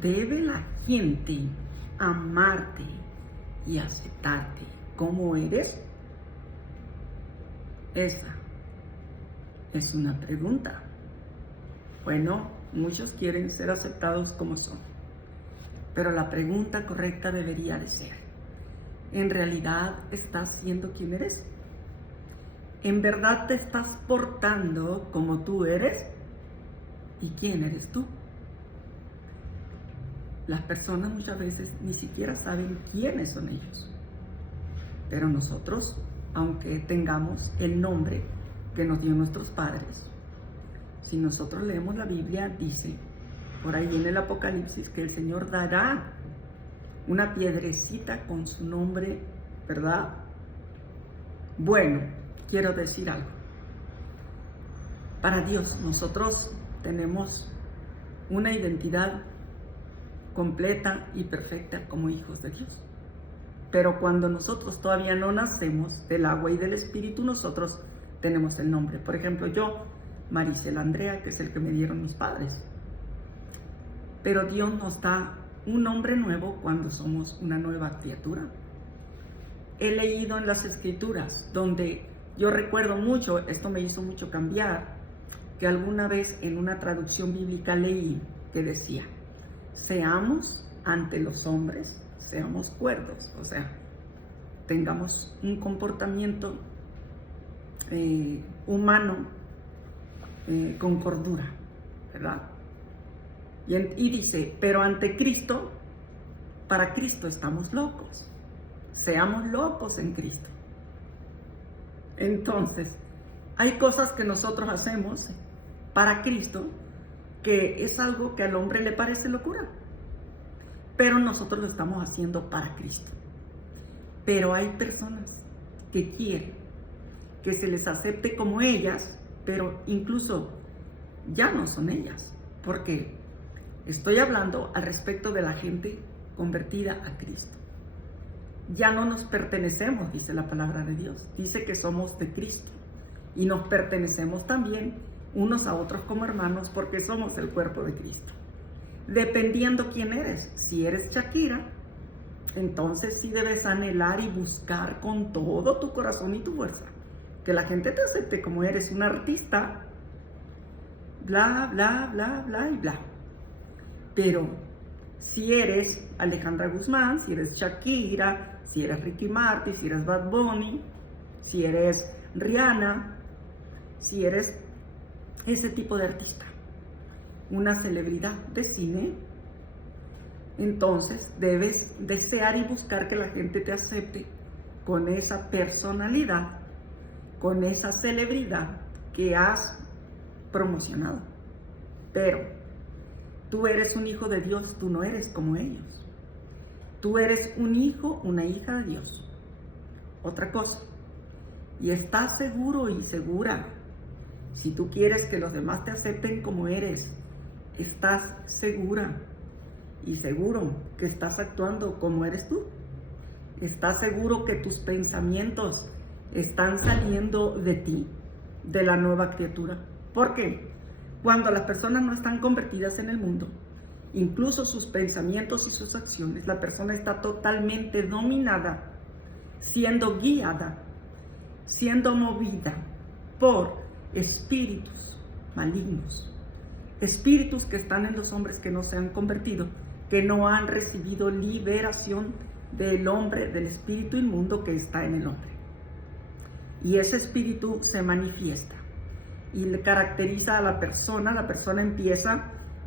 debe la gente amarte y aceptarte como eres? Esa es una pregunta. Bueno, muchos quieren ser aceptados como son, pero la pregunta correcta debería de ser: ¿en realidad estás siendo quien eres? ¿En verdad te estás portando como tú eres? ¿Y quién eres tú? Las personas muchas veces ni siquiera saben quiénes son ellos. Pero nosotros, aunque tengamos el nombre que nos dio nuestros padres, si nosotros leemos la Biblia, dice por ahí en el Apocalipsis que el Señor dará una piedrecita con su nombre, ¿verdad? Bueno, quiero decir algo. Para Dios, nosotros tenemos una identidad completa y perfecta como hijos de Dios. Pero cuando nosotros todavía no nacemos del agua y del Espíritu, nosotros tenemos el nombre. Por ejemplo, yo, Maricela Andrea, que es el que me dieron mis padres. Pero Dios nos da un nombre nuevo cuando somos una nueva criatura. He leído en las Escrituras donde yo recuerdo mucho, esto me hizo mucho cambiar, que alguna vez en una traducción bíblica leí que decía: seamos ante los hombres, seamos cuerdos, o sea, tengamos un comportamiento humano con cordura, ¿verdad? Y dice, pero ante Cristo, para Cristo estamos locos, seamos locos en Cristo. Entonces, hay cosas que nosotros hacemos para Cristo que es algo que al hombre le parece locura, pero nosotros lo estamos haciendo para Cristo. Pero hay personas que quieren que se les acepte como ellas, pero incluso ya no son ellas, porque estoy hablando al respecto de la gente convertida a Cristo. Ya no nos pertenecemos, dice la palabra de Dios, dice que somos de Cristo y nos pertenecemos también unos a otros como hermanos porque somos el cuerpo de Cristo. Dependiendo quién eres, si eres Shakira, entonces sí debes anhelar y buscar con todo tu corazón y tu fuerza que la gente te acepte como eres un artista, bla, bla, bla, bla y bla. Pero si eres Alejandra Guzmán, si eres Shakira, si eres Ricky Martin, si eres Bad Bunny, si eres Rihanna, si eres ese tipo de artista, una celebridad de cine, entonces debes desear y buscar que la gente te acepte con esa personalidad, con esa celebridad que has promocionado. Pero tú eres un hijo de Dios, tú no eres como ellos. Tú eres un hijo, una hija de Dios. Otra cosa, y estás seguro y segura, si tú quieres que los demás te acepten como eres, estás segura y seguro que estás actuando como eres tú. ¿Estás seguro que tus pensamientos están saliendo de ti, de la nueva criatura? Porque cuando las personas no están convertidas en el mundo, incluso sus pensamientos y sus acciones, la persona está totalmente dominada, siendo guiada, siendo movida por espíritus malignos, espíritus que están en los hombres que no se han convertido, que no han recibido liberación del hombre, del espíritu inmundo que está en el hombre. Y ese espíritu se manifiesta y le caracteriza a la persona empieza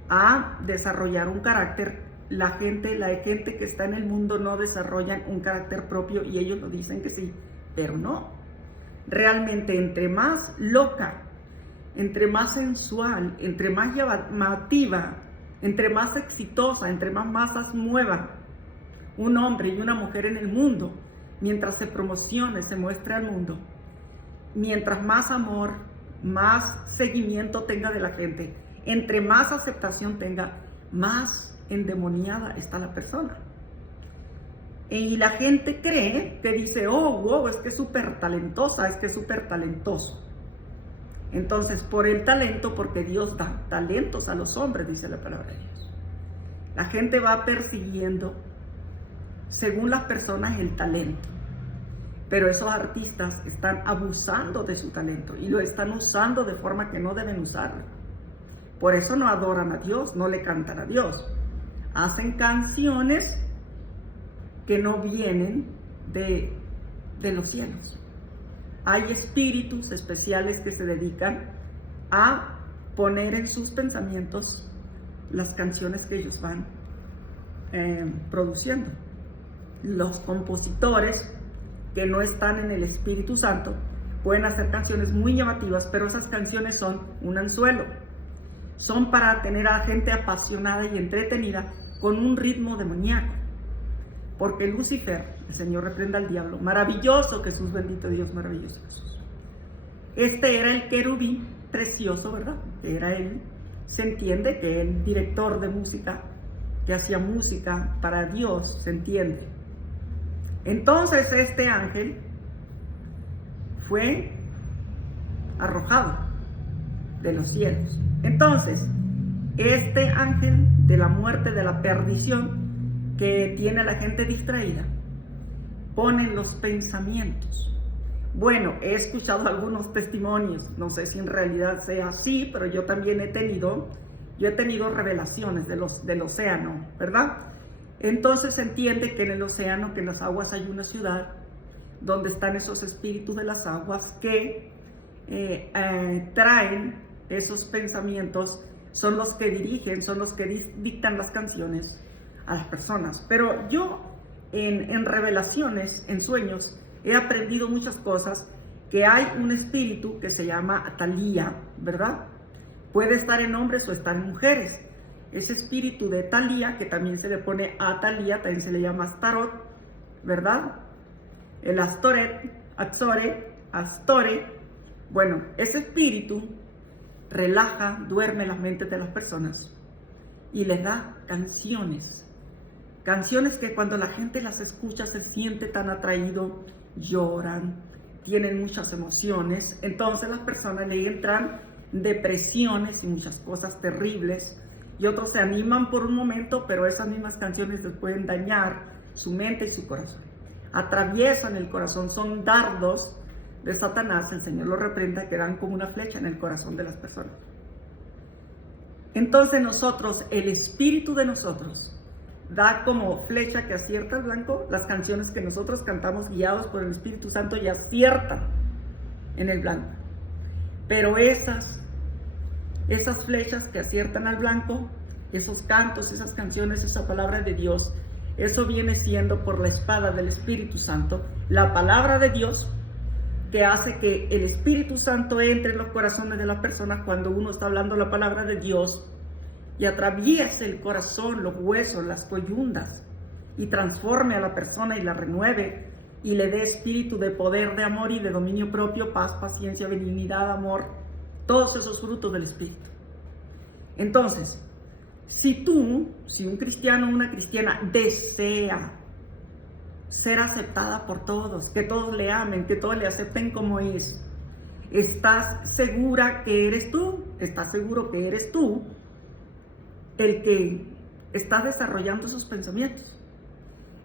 a desarrollar un carácter. La gente que está en el mundo no desarrollan un carácter propio y ellos lo dicen que sí, pero no. Realmente entre más loca, entre más sensual, entre más llamativa, entre más exitosa, entre más masas mueva un hombre y una mujer en el mundo, mientras se promocione, se muestre al mundo, mientras más amor, más seguimiento tenga de la gente, entre más aceptación tenga, más endemoniada está la persona. Y la gente cree que dice, oh, wow, es que es súper talentosa, es que es súper talentoso. Entonces, por el talento, porque Dios da talentos a los hombres, dice la palabra de Dios. La gente va persiguiendo, según las personas, el talento. Pero esos artistas están abusando de su talento y lo están usando de forma que no deben usarlo. Por eso no adoran a Dios, no le cantan a Dios. Hacen canciones que no vienen de los cielos. Hay espíritus especiales que se dedican a poner en sus pensamientos las canciones que ellos van produciendo. Los compositores que no están en el Espíritu Santo pueden hacer canciones muy llamativas, pero esas canciones son un anzuelo. Son para tener a gente apasionada y entretenida con un ritmo demoníaco. Porque Lucifer, el Señor reprenda al diablo, maravilloso Jesús, bendito Dios, maravilloso Jesús. Este era el querubín precioso, ¿verdad? Era él, se entiende que el director de música, que hacía música para Dios, se entiende. Entonces este ángel fue arrojado de los cielos. Entonces, este ángel de la muerte, de la perdición, que tiene a la gente distraída, pone los pensamientos. Bueno, he escuchado algunos testimonios, no sé si en realidad sea así, pero yo también he tenido revelaciones del océano, ¿verdad? Entonces se entiende que en el océano, que en las aguas hay una ciudad donde están esos espíritus de las aguas que traen esos pensamientos, son los que dirigen, son los que dictan las canciones a las personas. Pero yo en revelaciones, en sueños, he aprendido muchas cosas, que hay un espíritu que se llama Atalía, ¿verdad? Puede estar en hombres o estar en mujeres. Ese espíritu de Talía, que también se le pone Atalía, también se le llama Astarot, ¿verdad? El Astore, bueno, ese espíritu relaja, duerme las mentes de las personas y les da canciones que cuando la gente las escucha se siente tan atraído, lloran, tienen muchas emociones. Entonces las personas le entran depresiones y muchas cosas terribles, y otros se animan por un momento, pero esas mismas canciones les pueden dañar su mente y su corazón. Atraviesan el corazón, son dardos de Satanás, el Señor lo reprenda, que dan como una flecha en el corazón de las personas. Entonces nosotros, el espíritu de nosotros, da como flecha que acierta al blanco. Las canciones que nosotros cantamos guiados por el Espíritu Santo y aciertan en el blanco. Pero esas flechas que aciertan al blanco, esos cantos, esas canciones, esa palabra de Dios, eso viene siendo por la espada del Espíritu Santo, la palabra de Dios, que hace que el Espíritu Santo entre en los corazones de las personas cuando uno está hablando la palabra de Dios, y atraviese el corazón, los huesos, las coyundas, y transforme a la persona y la renueve, y le dé espíritu de poder, de amor y de dominio propio, paz, paciencia, benignidad, amor, todos esos frutos del Espíritu. Entonces, si un cristiano o una cristiana desea ser aceptada por todos, que todos le amen, que todos le acepten como es, ¿estás segura que eres tú? ¿Estás seguro que eres tú el que está desarrollando esos pensamientos?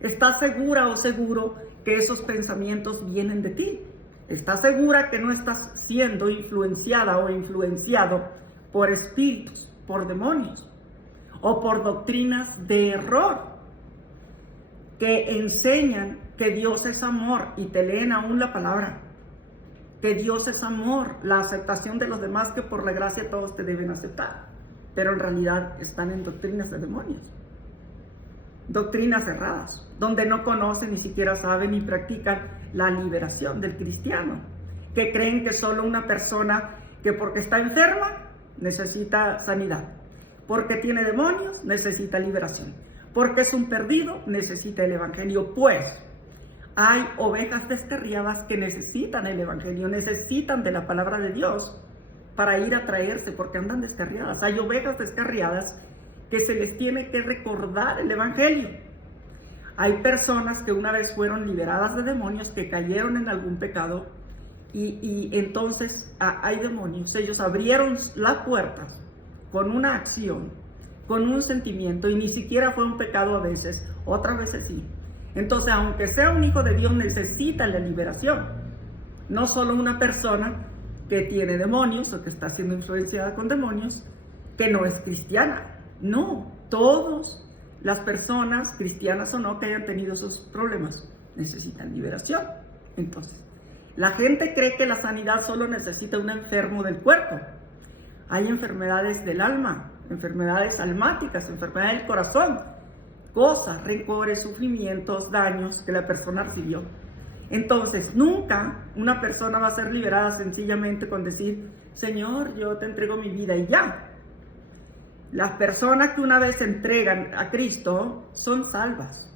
¿Estás segura o seguro que esos pensamientos vienen de ti? ¿Estás segura que no estás siendo influenciada o influenciado por espíritus, por demonios o por doctrinas de error que enseñan que Dios es amor y te leen aún la palabra, que Dios es amor, la aceptación de los demás, que por la gracia todos te deben aceptar, pero en realidad están en doctrinas de demonios, doctrinas erradas, donde no conocen, ni siquiera saben ni practican la liberación del cristiano, que creen que solo una persona que porque está enferma necesita sanidad, porque tiene demonios necesita liberación, porque es un perdido necesita el evangelio. Pues hay ovejas descarriadas que necesitan el evangelio, necesitan de la palabra de Dios para ir a traerse, porque andan descarriadas. Hay ovejas descarriadas que se les tiene que recordar el evangelio. Hay personas que una vez fueron liberadas de demonios, que cayeron en algún pecado, y entonces hay demonios. Ellos abrieron las puertas con una acción con un sentimiento, y ni siquiera fue un pecado a veces, otras veces sí. Entonces, aunque sea un hijo de Dios, necesita la liberación. No solo una persona que tiene demonios o que está siendo influenciada con demonios, que no es cristiana. No, todas las personas, cristianas o no, que hayan tenido esos problemas, necesitan liberación. Entonces, la gente cree que la sanidad solo necesita un enfermo del cuerpo. Hay enfermedades del alma, enfermedades almáticas, enfermedades del corazón, cosas, rencores, sufrimientos, daños que la persona recibió. Entonces, nunca una persona va a ser liberada sencillamente con decir, Señor, yo te entrego mi vida y ya. Las personas que una vez se entregan a Cristo son salvas,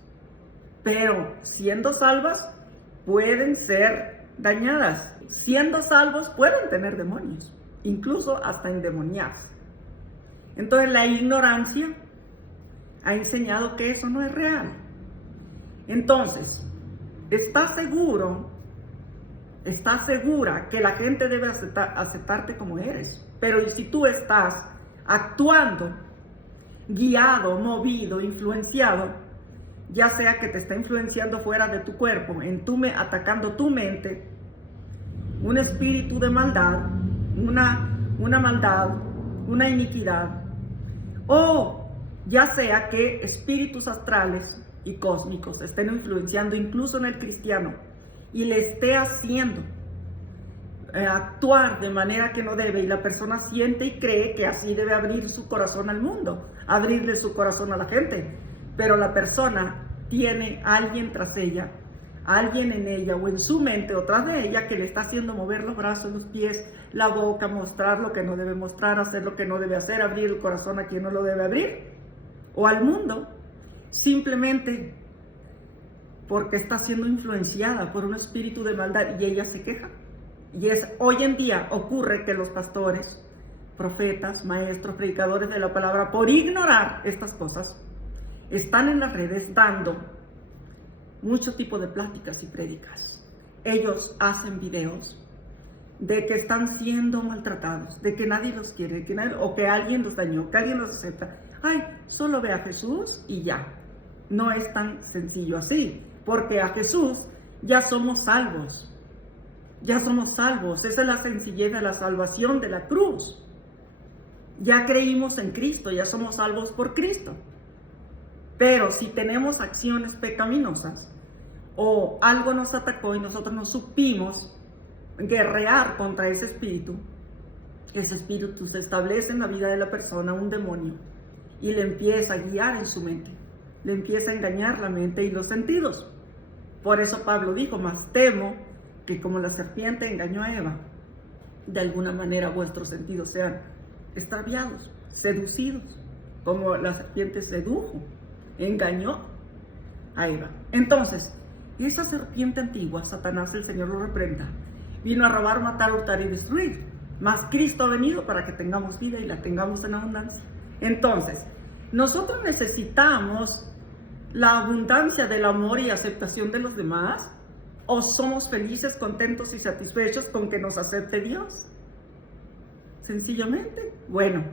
pero siendo salvas pueden ser dañadas. Siendo salvos pueden tener demonios, incluso hasta endemoniarse. Entonces la ignorancia ha enseñado que eso no es real. Entonces, ¿estás segura que la gente debe aceptarte como eres? Pero ¿y si tú estás actuando, guiado, movido, influenciado, ya sea que te está influenciando fuera de tu cuerpo, atacando tu mente, un espíritu de maldad, una maldad, una iniquidad, o ya sea que espíritus astrales y cósmicos estén influenciando incluso en el cristiano y le esté haciendo actuar de manera que no debe, y la persona siente y cree que así debe abrir su corazón al mundo, abrirle su corazón a la gente, pero la persona tiene a alguien tras ella, alguien en ella o en su mente o tras de ella que le está haciendo mover los brazos, los pies, la boca, mostrar lo que no debe mostrar, hacer lo que no debe hacer, abrir el corazón a quien no lo debe abrir, o al mundo, simplemente porque está siendo influenciada por un espíritu de maldad y ella se queja. Y hoy en día ocurre que los pastores, profetas, maestros, predicadores de la palabra, por ignorar estas cosas, están en las redes dando mucho tipo de pláticas y prédicas. Ellos hacen videos de que están siendo maltratados, de que nadie los quiere, o que alguien los dañó, que alguien los acepta. Ay, solo ve a Jesús y ya. No es tan sencillo así, porque a Jesús ya somos salvos. Ya somos salvos, esa es la sencillez de la salvación de la cruz. Ya creímos en Cristo, ya somos salvos por Cristo. Pero si tenemos acciones pecaminosas o algo nos atacó y nosotros no supimos guerrear contra ese espíritu se establece en la vida de la persona un demonio y le empieza a guiar en su mente, le empieza a engañar la mente y los sentidos. Por eso Pablo dijo, más temo que como la serpiente engañó a Eva, de alguna manera vuestros sentidos sean extraviados, seducidos, como la serpiente sedujo, engañó a Eva. Entonces, esa serpiente antigua, Satanás, el Señor lo reprenda, vino a robar, matar, hurtar y destruir. Mas Cristo ha venido para que tengamos vida y la tengamos en abundancia. Entonces, nosotros necesitamos la abundancia del amor y aceptación de los demás, ¿o somos felices, contentos y satisfechos con que nos acepte Dios? Sencillamente, bueno.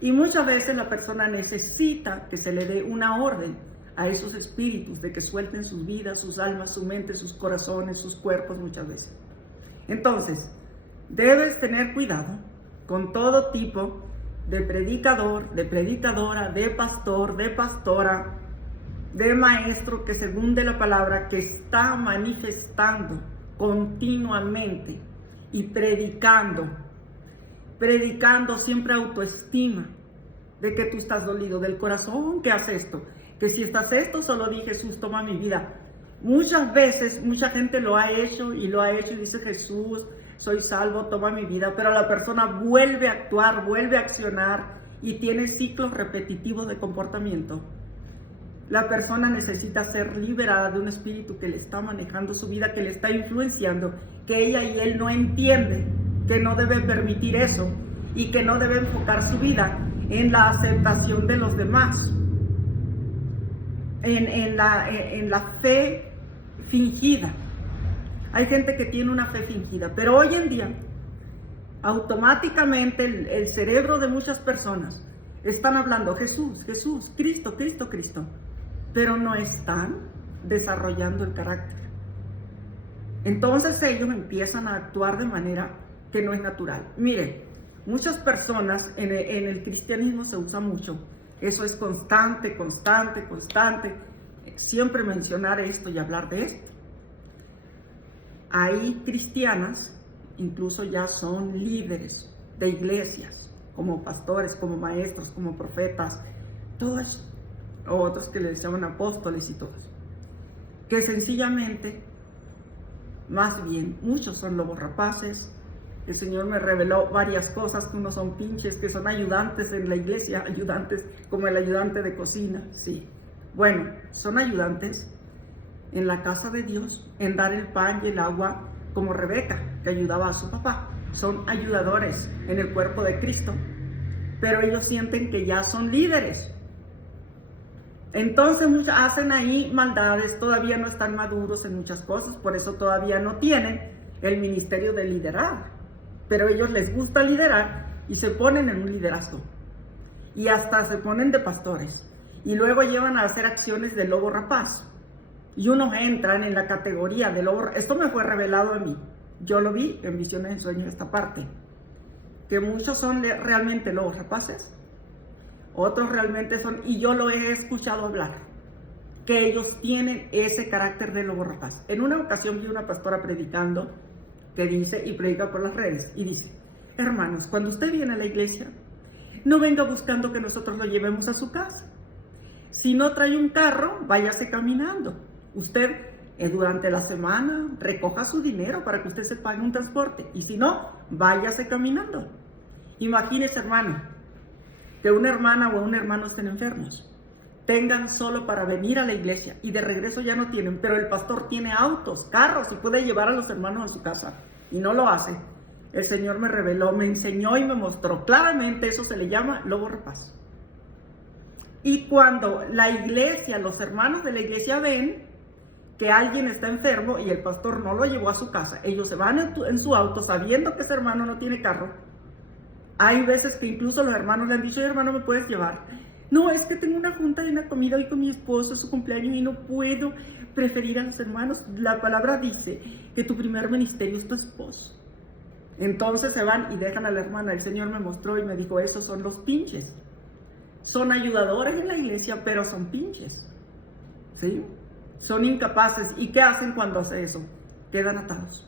Y muchas veces la persona necesita que se le dé una orden a esos espíritus de que suelten sus vidas, sus almas, su mente, sus corazones, sus cuerpos muchas veces. Entonces, debes tener cuidado con todo tipo de predicador, de predicadora, de pastor, de pastora, de maestro que según de la palabra que está manifestando continuamente y predicando siempre autoestima de que tú estás dolido del corazón, que haces esto, que si estás esto, solo di Jesús, toma mi vida. Muchas veces, mucha gente lo ha hecho y dice Jesús, soy salvo, toma mi vida, pero la persona vuelve a actuar, vuelve a accionar y tiene ciclos repetitivos de comportamiento. La persona necesita ser liberada de un espíritu que le está manejando su vida, que le está influenciando, que ella y él no entienden, que no debe permitir eso y que no debe enfocar su vida en la aceptación de los demás, en la fe fingida. Hay gente que tiene una fe fingida, pero hoy en día automáticamente el cerebro de muchas personas Están hablando Jesús, Jesús, Cristo, Cristo, Cristo, pero no están desarrollando el carácter. Entonces ellos empiezan a actuar de manera que no es natural. Mire, muchas personas en el cristianismo se usa mucho. Eso es constante, constante, constante. Siempre mencionar esto y hablar de esto. Hay cristianas, incluso ya son líderes de iglesias, como pastores, como maestros, como profetas, todos, o otros que les llaman apóstoles y todos, que sencillamente, más bien, muchos son lobos rapaces. El Señor me reveló varias cosas, que unos son pinches, que son ayudantes en la iglesia, ayudantes como el ayudante de cocina, sí. Bueno, son ayudantes en la casa de Dios, en dar el pan y el agua, como Rebeca, que ayudaba a su papá. Son ayudadores en el cuerpo de Cristo, pero ellos sienten que ya son líderes. Entonces hacen ahí maldades, todavía no están maduros en muchas cosas, por eso todavía no tienen el ministerio de liderar. Pero a ellos les gusta liderar y se ponen en un liderazgo. Y hasta se ponen de pastores. Y luego llevan a hacer acciones de lobo rapaz. Y unos entran en la categoría de lobo. Esto me fue revelado a mí. Yo lo vi en Visiones en Sueños, esta parte. Que muchos son realmente lobos rapaces. Otros realmente son, y yo lo he escuchado hablar, que ellos tienen ese carácter de lobo rapaz. En una ocasión vi una pastora predicando, que dice, y predica por las redes, y dice: hermanos, cuando usted viene a la iglesia, no venga buscando que nosotros lo llevemos a su casa. Si no trae un carro, váyase caminando. Usted durante la semana recoja su dinero para que usted se pague un transporte, y si no, váyase caminando. Imagínese, hermano, que una hermana o un hermano estén enfermos, tengan solo para venir a la iglesia y de regreso ya no tienen, pero el pastor tiene autos, carros y puede llevar a los hermanos a su casa y no lo hace. El Señor me reveló, me enseñó y me mostró claramente, eso se le llama lobo rapaz. Y cuando la iglesia, los hermanos de la iglesia ven que alguien está enfermo y el pastor no lo llevó a su casa, ellos se van en su auto sabiendo que ese hermano no tiene carro. Hay veces que incluso los hermanos le han dicho: hermano, ¿me puedes llevar? No, es que tengo una junta de una comida hoy con mi esposo, es su cumpleaños y no puedo preferir a los hermanos. La palabra dice que tu primer ministerio es tu esposo. Entonces se van y dejan a la hermana. El Señor me mostró y me dijo: esos son los pinches. Son ayudadores en la iglesia, pero son pinches. ¿Sí? Son incapaces. ¿Y qué hacen cuando hace eso? Quedan atados.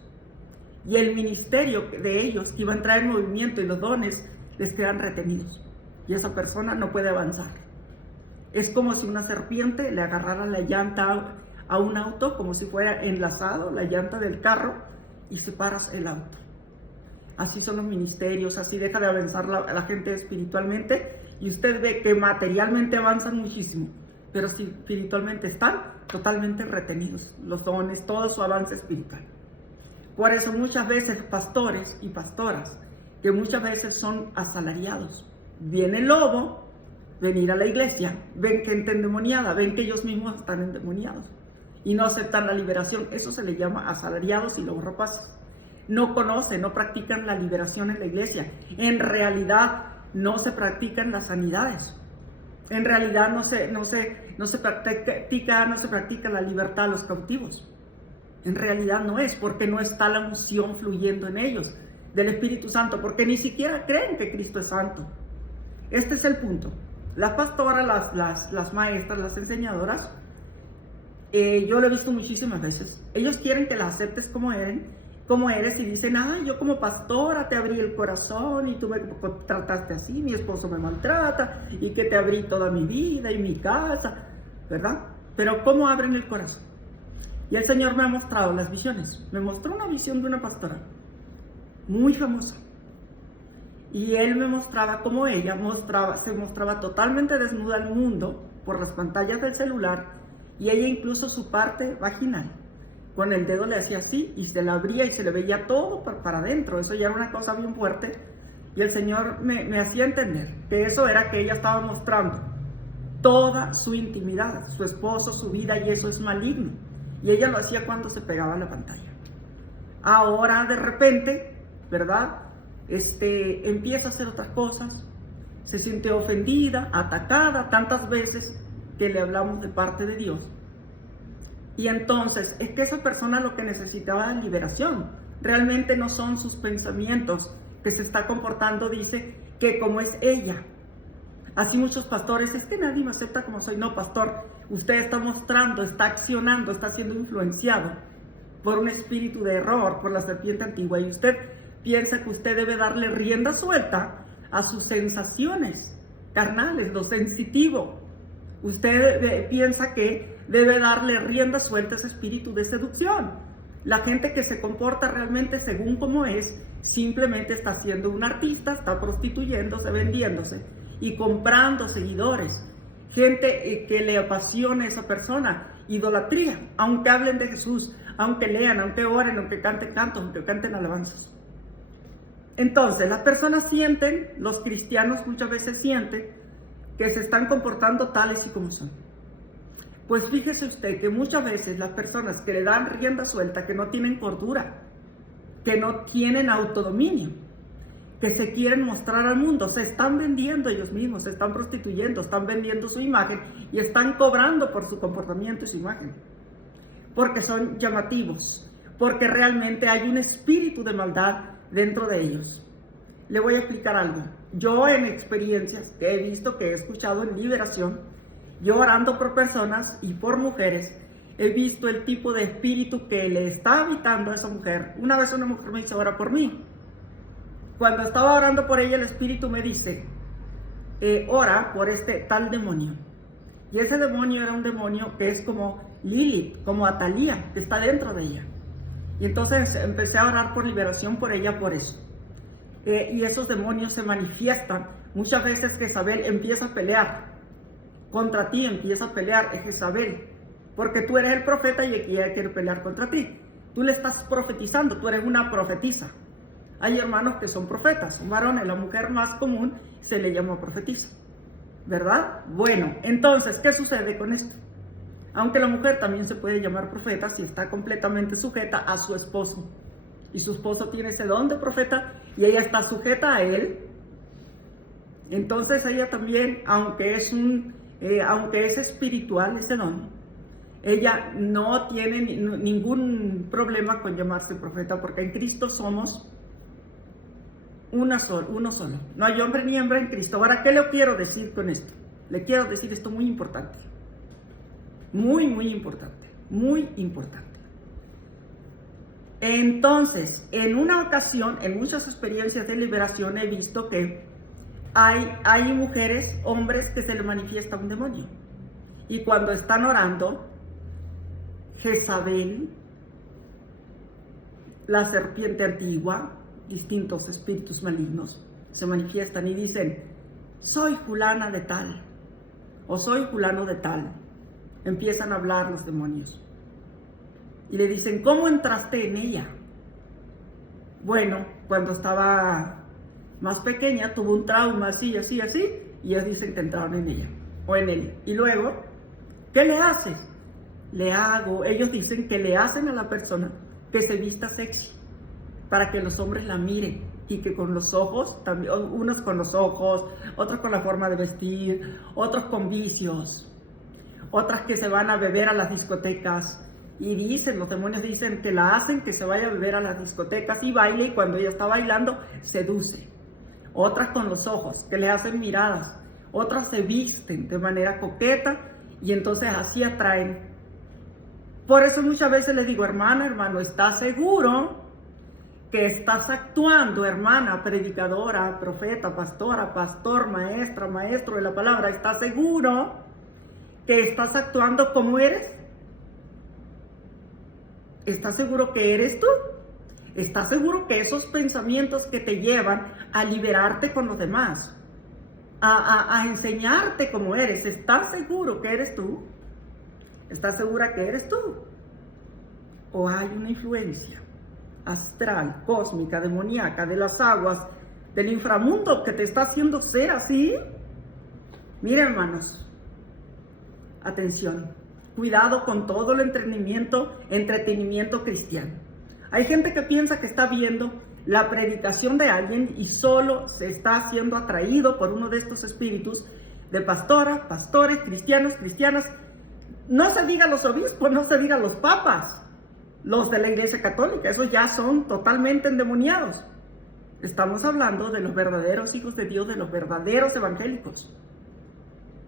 Y el ministerio de ellos que iba a entrar en movimiento y los dones les quedan retenidos. Y esa persona no puede avanzar. Es como si una serpiente le agarrara la llanta a un auto, como si fuera enlazado la llanta del carro, y separas el auto. Así son los ministerios, así deja de avanzar la gente espiritualmente, y usted ve que materialmente avanzan muchísimo, pero espiritualmente están totalmente retenidos, los dones, todo su avance espiritual. Por eso muchas veces pastores y pastoras, que muchas veces son asalariados, viene el lobo, venir a la iglesia, ven gente endemoniada, ven que ellos mismos están endemoniados y no aceptan la liberación. Eso se le llama asalariados y lobos rapaces. No conocen, no practican la liberación en la iglesia. En realidad no se practican las sanidades. En realidad no se practica la libertad a los cautivos. En realidad no es, porque no está la unción fluyendo en ellos del Espíritu Santo, porque ni siquiera creen que Cristo es santo. Este es el punto. Las pastoras, las maestras, las enseñadoras, yo lo he visto muchísimas veces. Ellos quieren que las aceptes como eres y dicen: yo como pastora te abrí el corazón y tú me trataste así, mi esposo me maltrata y que te abrí toda mi vida y mi casa, ¿verdad? Pero ¿cómo abren el corazón? Y el Señor me ha mostrado las visiones. Me mostró una visión de una pastora muy famosa. Y Él me mostraba cómo ella se mostraba totalmente desnuda al mundo por las pantallas del celular, y ella incluso su parte vaginal. Con el dedo le hacía así y se la abría y se le veía todo para adentro. Eso ya era una cosa bien fuerte. Y el Señor me hacía entender que eso era que ella estaba mostrando toda su intimidad, su esposo, su vida, y eso es maligno. Y ella lo hacía cuando se pegaba a la pantalla. Ahora de repente, ¿verdad? Empieza a hacer otras cosas, se siente ofendida, atacada, tantas veces que le hablamos de parte de Dios. Y entonces es que esa persona lo que necesitaba es liberación. Realmente no son sus pensamientos que se está comportando, dice, que como es ella. Así muchos pastores, es que nadie me acepta como soy. No, pastor, usted está mostrando, está accionando, está siendo influenciado por un espíritu de error, por la serpiente antigua. Y usted piensa que usted debe darle rienda suelta a sus sensaciones carnales, lo sensitivo. Usted piensa que debe darle rienda suelta a ese espíritu de seducción. La gente que se comporta realmente según como es, simplemente está siendo un artista, está prostituyéndose, vendiéndose y comprando seguidores. Gente que le apasiona a esa persona, idolatría, aunque hablen de Jesús, aunque lean, aunque oren, aunque canten cantos, aunque canten alabanzas. Entonces, las personas sienten, los cristianos muchas veces sienten que se están comportando tales y como son. Pues fíjese usted que muchas veces las personas que le dan rienda suelta, que no tienen cordura, que no tienen autodominio, que se quieren mostrar al mundo, se están vendiendo ellos mismos, se están prostituyendo, están vendiendo su imagen y están cobrando por su comportamiento y su imagen, porque son llamativos, porque realmente hay un espíritu de maldad dentro de ellos. Le voy a explicar algo. Yo en experiencias que he visto, que he escuchado en liberación, yo orando por personas y por mujeres, he visto el tipo de espíritu que le está habitando a esa mujer. Una vez una mujer me dice, ora por mí. Cuando estaba orando por ella, el espíritu me dice, ora por este tal demonio. Y ese demonio era un demonio que es como Lilith, como Atalía, que está dentro de ella. Y entonces empecé a orar por liberación por ella por eso. Y esos demonios se manifiestan. Muchas veces Jezabel empieza a pelear contra ti, empieza a pelear Jezabel, porque tú eres el profeta y ella quiere pelear contra ti. Tú le estás profetizando, tú eres una profetisa. Hay hermanos que son profetas, son varones, la mujer más común se le llama profetisa, ¿verdad? Bueno, entonces, ¿qué sucede con esto? Aunque la mujer también se puede llamar profeta si está completamente sujeta a su esposo. Y su esposo tiene ese don de profeta y ella está sujeta a él. Entonces ella también, aunque es espiritual ese don, ella no tiene ningún problema con llamarse profeta, porque en Cristo somos uno solo. No hay hombre ni hembra en Cristo. Ahora, ¿qué le quiero decir con esto? Le quiero decir esto muy importante. Muy, muy importante. Muy importante. Entonces, en una ocasión, en muchas experiencias de liberación, he visto que hay mujeres, hombres, que se les manifiesta un demonio. Y cuando están orando, Jezabel, la serpiente antigua, distintos espíritus malignos, se manifiestan y dicen, soy fulana de tal, o soy fulano de tal. Empiezan a hablar los demonios. Y le dicen, ¿cómo entraste en ella? Bueno, cuando estaba más pequeña, tuvo un trauma así, así, así, y ellos dicen que entraron en ella, o en él. Y luego, ¿qué le haces? Ellos dicen que le hacen a la persona que se vista sexy, para que los hombres la miren, y que con los ojos, también, unos con los ojos, otros con la forma de vestir, otros con vicios, otras que se van a beber a las discotecas, y los demonios dicen que la hacen que se vaya a beber a las discotecas y baile, y cuando ella está bailando, seduce. Otras con los ojos, que le hacen miradas, otras se visten de manera coqueta, y entonces así atraen. Por eso muchas veces les digo, hermana, hermano, ¿estás seguro que estás actuando, hermana, predicadora, profeta, pastora, pastor, maestra, maestro de la palabra? ¿Estás seguro que estás actuando como eres? ¿Estás seguro que eres tú? ¿Estás seguro que esos pensamientos que te llevan a liberarte con los demás, a enseñarte cómo eres, ¿estás seguro que eres tú? ¿Estás segura que eres tú? ¿O hay una influencia astral, cósmica, demoníaca, de las aguas, del inframundo que te está haciendo ser así? Miren, hermanos, atención, cuidado con todo el entretenimiento cristiano. Hay gente que piensa que está viendo la predicación de alguien y solo se está siendo atraído por uno de estos espíritus de pastoras, pastores, cristianos, cristianas. No se diga los obispos, no se diga los papas, los de la Iglesia Católica, esos ya son totalmente endemoniados. Estamos hablando de los verdaderos hijos de Dios, de los verdaderos evangélicos.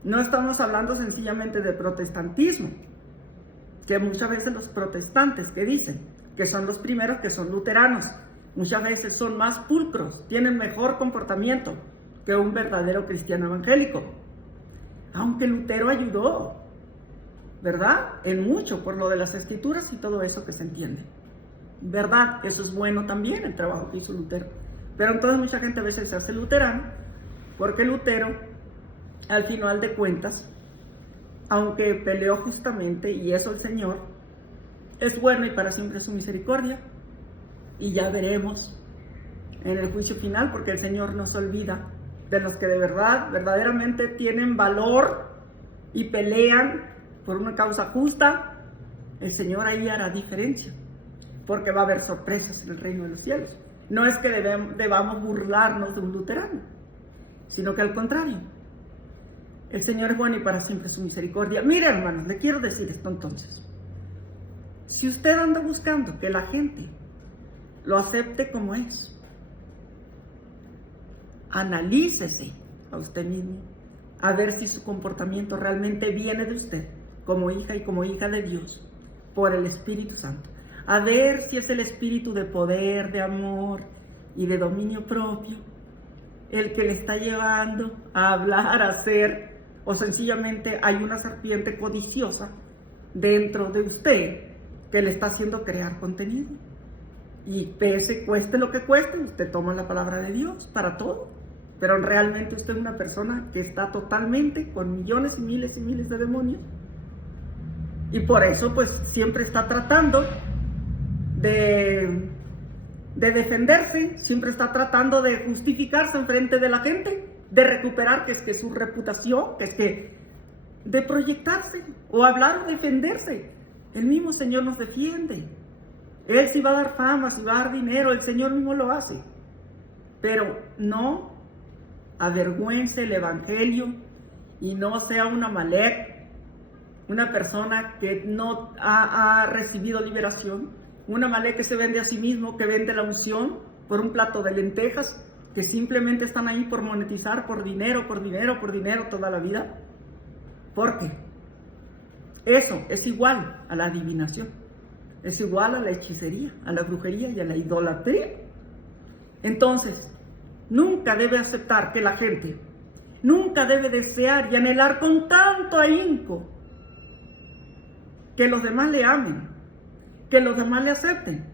No estamos hablando sencillamente de protestantismo, que muchas veces los protestantes que dicen que son los primeros, que son luteranos, muchas veces son más pulcros, tienen mejor comportamiento que un verdadero cristiano evangélico. Aunque Lutero ayudó, ¿verdad? En mucho por lo de las escrituras y todo eso que se entiende. ¿Verdad? Eso es bueno también, el trabajo que hizo Lutero. Pero entonces mucha gente a veces se hace luterano, porque Lutero, al final de cuentas, aunque peleó justamente, y eso el Señor, es bueno y para siempre su misericordia, y ya veremos en el juicio final, porque el Señor no se olvida de los que de verdad, verdaderamente tienen valor y pelean por una causa justa. El Señor ahí hará diferencia, porque va a haber sorpresas en el reino de los cielos. No es que debamos burlarnos de un luterano, sino que al contrario, el Señor es bueno y para siempre su misericordia. Mire, hermanos, le quiero decir esto entonces. Si usted anda buscando que la gente lo acepte como es, analícese a usted mismo, a ver si su comportamiento realmente viene de usted, como hija y como hija de Dios, por el Espíritu Santo. A ver si es el espíritu de poder, de amor y de dominio propio el que le está llevando a hablar, a hacer, o sencillamente hay una serpiente codiciosa dentro de usted que le está haciendo crear contenido. Y pese, cueste lo que cueste, usted toma la palabra de Dios para todo, pero realmente usted es una persona que está totalmente con millones y miles de demonios, y por eso pues siempre está tratando de defenderse, siempre está tratando de justificarse en frente de la gente, de recuperar que es que su reputación, que es que de proyectarse o hablar o defenderse. El mismo Señor nos defiende. Él sí va a dar fama, sí va a dar dinero, el Señor mismo lo hace. Pero no avergüence el Evangelio y no sea un Amalek, una persona que no ha recibido liberación. Un Amalek que se vende a sí mismo, que vende la unción por un plato de lentejas, que simplemente están ahí por monetizar, por dinero toda la vida. ¿Por qué? Eso es igual a la adivinación, es igual a la hechicería, a la brujería y a la idolatría. Entonces, nunca debe aceptar que la gente, nunca debe desear y anhelar con tanto ahínco que los demás le amen, que los demás le acepten,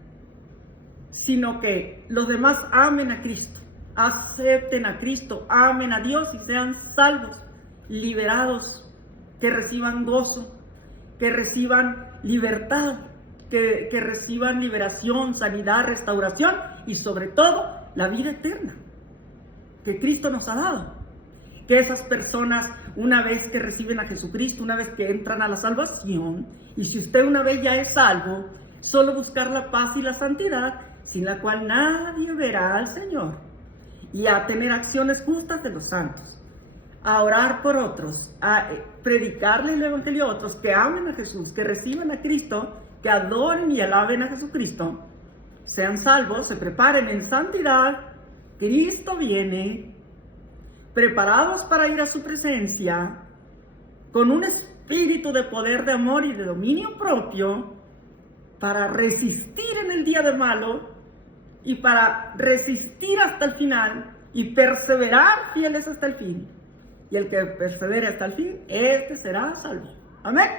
sino que los demás amen a Cristo, acepten a Cristo, amen a Dios y sean salvos, liberados, que reciban gozo, que reciban libertad, que reciban liberación, sanidad, restauración y sobre todo la vida eterna que Cristo nos ha dado. Que esas personas, una vez que reciben a Jesucristo, una vez que entran a la salvación, y si usted una vez ya es salvo, solo buscar la paz y la santidad, sin la cual nadie verá al Señor, y a tener acciones justas de los santos, a orar por otros, a predicarle el Evangelio a otros, que amen a Jesús, que reciban a Cristo, que adoren y alaben a Jesucristo, sean salvos, se preparen en santidad. Cristo viene, preparados para ir a su presencia, con un espíritu de poder, de amor y de dominio propio, para resistir en el día de malo y para resistir hasta el final y perseverar fieles hasta el fin. Y el que persevere hasta el fin, este será salvo. Amén.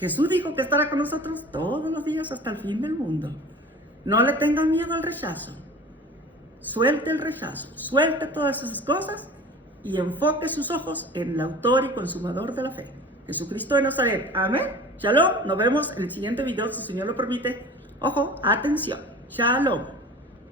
Jesús dijo que estará con nosotros todos los días hasta el fin del mundo. No le tengan miedo al rechazo. Suelte el rechazo, suelte todas esas cosas y enfoque sus ojos en el autor y consumador de la fe, Jesucristo de Nazaret. Amén. Shalom. Nos vemos en el siguiente video, si el Señor lo permite. Ojo, atención. Shalom.